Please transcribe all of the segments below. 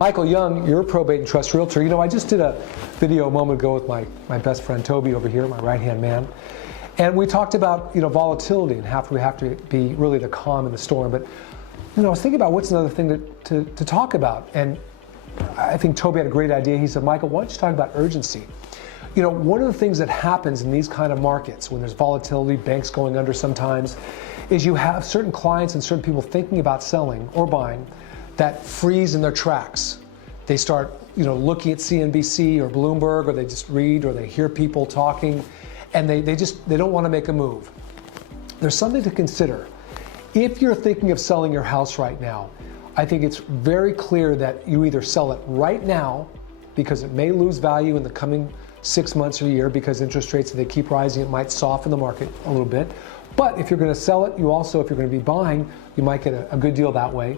Michael Young, you're a probate and trust realtor. You know, I just did a video a moment ago with my best friend Toby over here, my right-hand man. And we talked about, volatility and how we have to be really the calm in the storm. But, I was thinking about what's another thing to talk about. And I think Toby had a great idea. He said, Michael, why don't you talk about urgency? One of the things that happens in these kind of markets, when there's volatility, banks going under sometimes, is you have certain clients and certain people thinking about selling or buying that freeze in their tracks. They start, looking at CNBC or Bloomberg, or they just read, or they hear people talking, and they don't want to make a move. There's something to consider. If you're thinking of selling your house right now, I think it's very clear that you either sell it right now, because it may lose value in the coming 6 months or a year, because interest rates, if they keep rising, it might soften the market a little bit. But if you're going to sell it, you also, if you're going to be buying, you might get a good deal that way.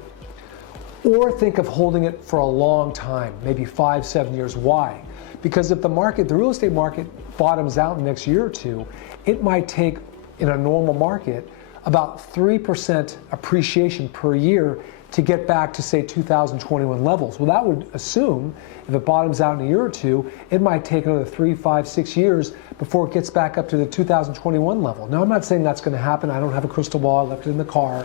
Or think of holding it for a long time, maybe 5-7 years. Why? Because if the real estate market bottoms out in the next year or two, it might take, in a normal market, about 3% appreciation per year to get back to, say, 2021 levels. Well, that would assume if it bottoms out in a year or two, it might take another 3, 5, 6 years before it gets back up to the 2021 level. Now, I'm not saying that's going to happen. I don't have a crystal ball. I left it in the car.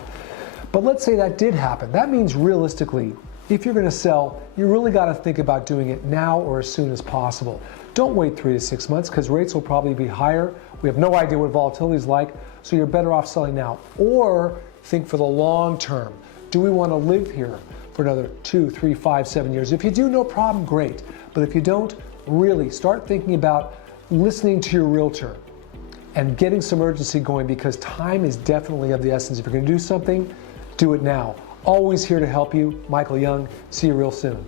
But let's say that did happen. That means realistically, if you're going to sell, you really got to think about doing it now or as soon as possible. Don't wait 3 to 6 months, because rates will probably be higher. We have no idea what volatility is like, so you're better off selling now. Or think for the long term. Do we want to live here for another 2, 3, 5, 7 years? If you do, no problem, great. But if you don't, really start thinking about listening to your realtor and getting some urgency going, because time is definitely of the essence. If you're going to do something, do it now. Always here to help you. Michael Young. See you real soon.